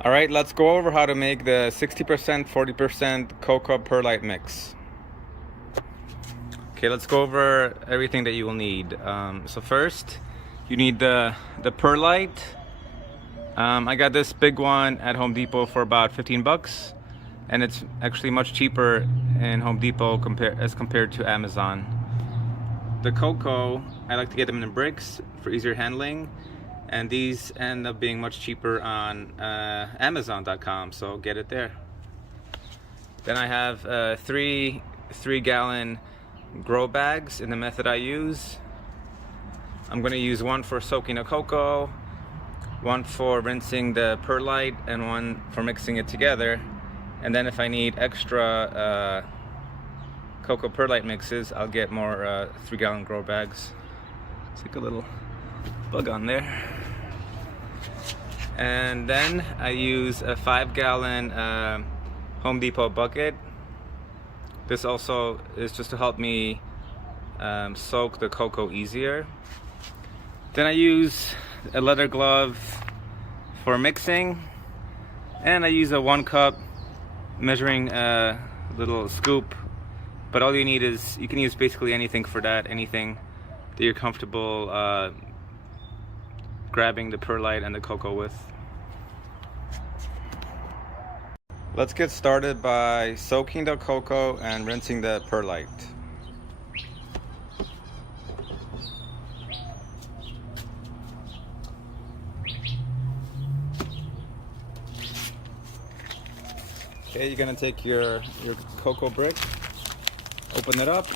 All right, let's go over how to make the 60% 40% cocoa perlite mix. Okay, let's go over everything that you will need. So first, you need the perlite. I got this big one at Home Depot for about 15 bucks, and it's actually much cheaper in Home Depot as compared to Amazon. The cocoa, I like to get them in bricks for easier handling, and these end up being much cheaper on Amazon.com, so get it there. Then I have three 3-gallon grow bags in the method I use. I'm going to use one for soaking the cocoa, one for rinsing the perlite, and one for mixing it together. And then if I need extra cocoa perlite mixes, I'll get more 3-gallon grow bags. It's like a little bug on there. And then I use a 5-gallon Home Depot bucket. This also is just to help me soak the cocoa easier. Then I use a leather glove for mixing, and I use a 1-cup measuring little scoop. But all you need is, you can use basically anything for that, anything that you're comfortable grabbing the perlite and the cocoa with. Let's get started by soaking the cocoa and rinsing the perlite. Okay, you're gonna take your cocoa brick, open it up,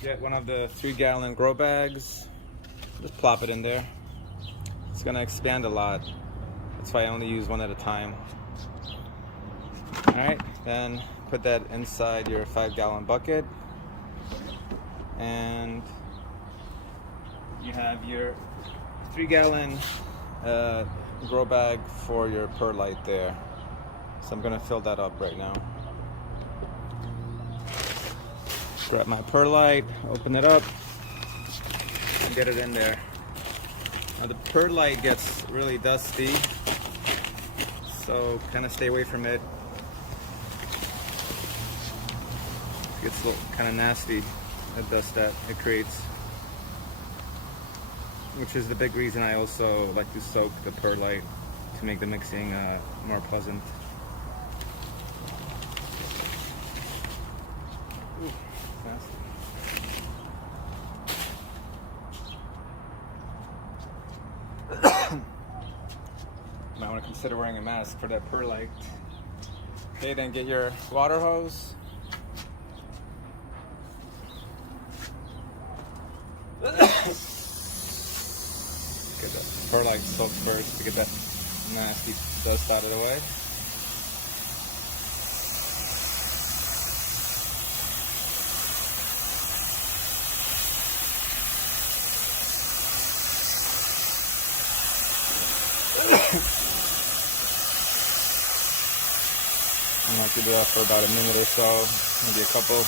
get one of the 3-gallon grow bags, just plop it in there. It's gonna expand a lot, that's why I only use one at a time. Alright, then put that inside your 5-gallon bucket, and you have your 3-gallon grow bag for your perlite there. So I'm gonna fill that up right now. Grab my perlite, open it up, and get it in there. Now the perlite gets really dusty, so kind of stay away from it. It gets a little kind of nasty, the dust that it creates, which is the big reason I also like to soak the perlite, to make the mixing more pleasant. Ooh, nasty. Might want to consider wearing a mask for that perlite. Okay, then get your water hose. Get the perlite soaked first to get that nasty dust out of the way. I'm going to do that for about a minute or so, maybe a couple.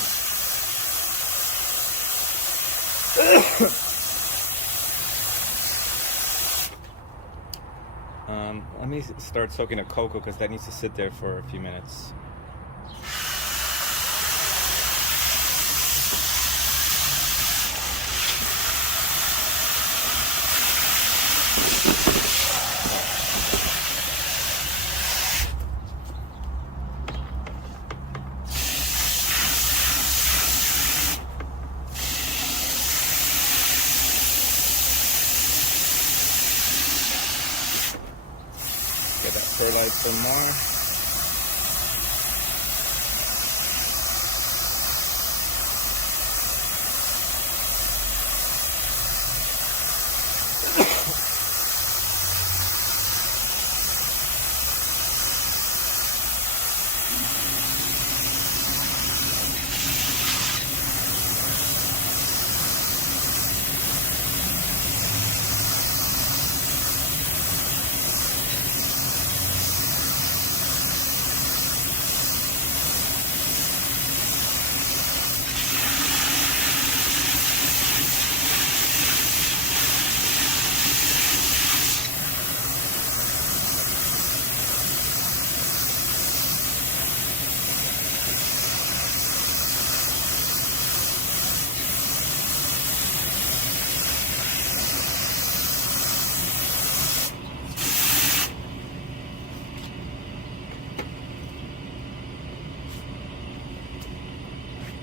Let me start soaking the cocoa because that needs to sit there for a few minutes. Get that perlite some more.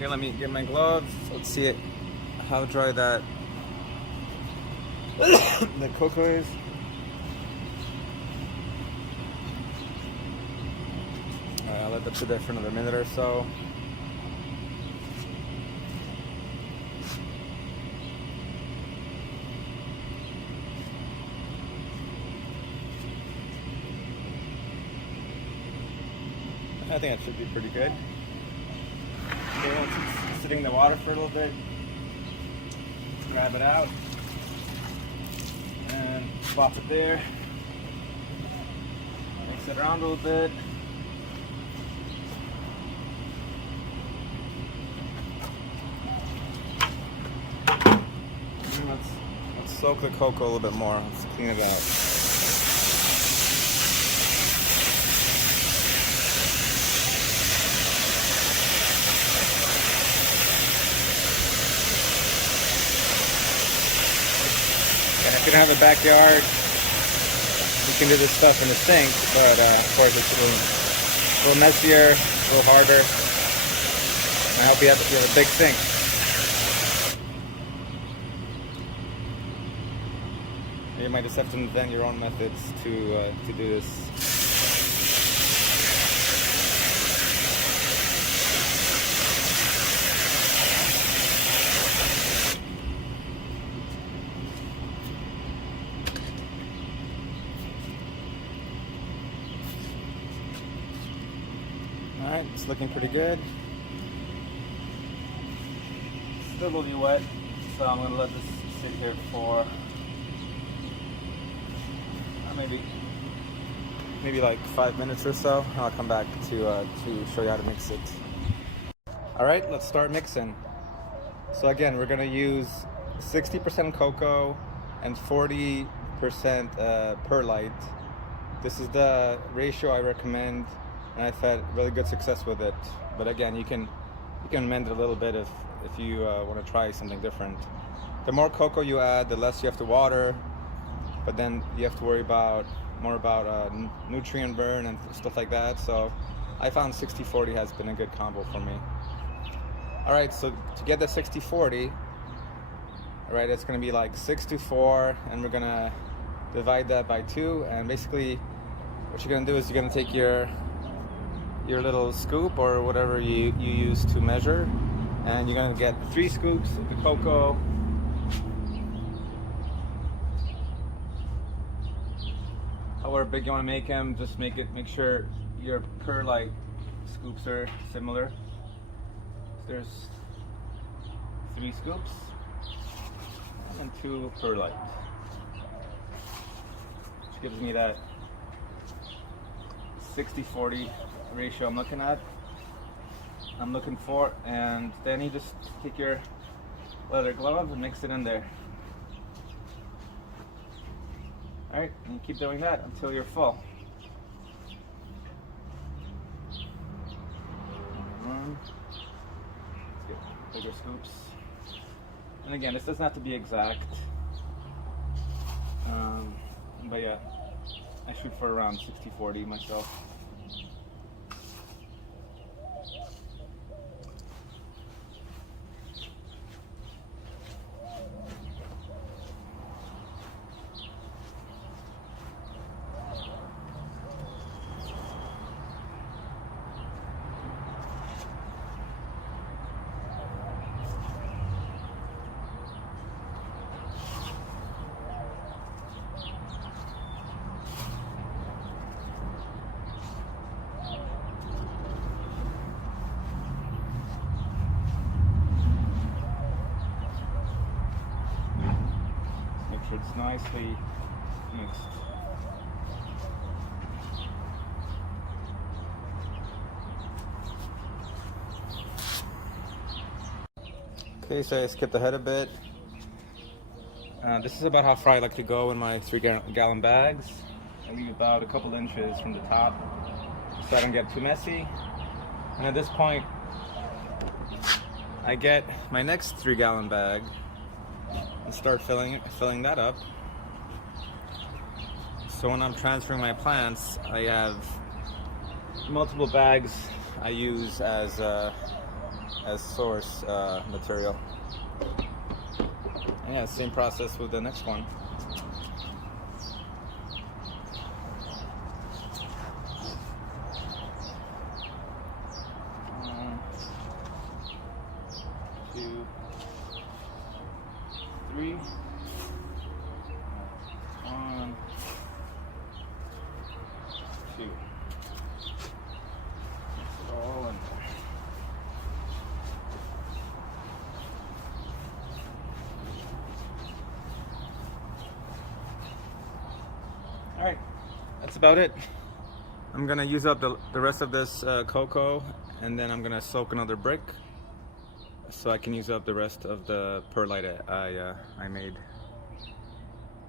Okay, let me get my gloves. Let's see it, how dry that the cocoa is. I'll let that sit there for another minute or so. I think that should be pretty good. Okay, once it's sitting in the water for a little bit, grab it out and pop it there. Mix it around a little bit. And let's soak the cocoa a little bit more. Let's clean it out. And if you don't have a backyard, you can do this stuff in the sink, but of course it's a little messier, a little harder. And I hope you have a big sink. You might just have to invent your own methods to do this. Alright, it's looking pretty good. Still will be wet, so I'm going to let this sit here for maybe like 5 minutes or so. I'll come back to show you how to mix it. Alright, let's start mixing. So again, we're going to use 60% cocoa and 40% perlite. This is the ratio I recommend, and I've had really good success with it. But again, you can amend it a little bit if you want to try something different. The more cocoa you add, the less you have to water, but then you have to worry more about nutrient burn and stuff like that. So I found 60-40 has been a good combo for me. All right, so to get the 60-40, all right, it's going to be like 6-4, and we're going to divide that by 2. And basically, what you're going to do is you're going to take your little scoop or whatever you use to measure, and you're going to get 3 scoops of the cocoa. However big you want to make them, just make sure your perlite scoops are similar. So there's 3 scoops and 2 perlite, which gives me that 60-40 ratio I'm looking for. And then you just take your leather glove and mix it in there. Alright, and you keep doing that until you're full. Let's get bigger scoops. And again, this doesn't have to be exact. But yeah, I shoot for around 60-40 myself. It's nicely mixed. Okay, so I skipped ahead a bit. This is about how far I like to go in my 3-gallon bags. I leave about a couple inches from the top so I don't get too messy. And at this point, I get my next 3-gallon bag and start filling that up. So when I'm transferring my plants, I have multiple bags I use as as source material. And yeah, same process with the next one. Two, three. One, two. It's all in there. All right, that's about it. I'm gonna use up the rest of this cocoa, and then I'm gonna soak another brick so I can use up the rest of the perlite I made.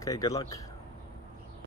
Okay, good luck.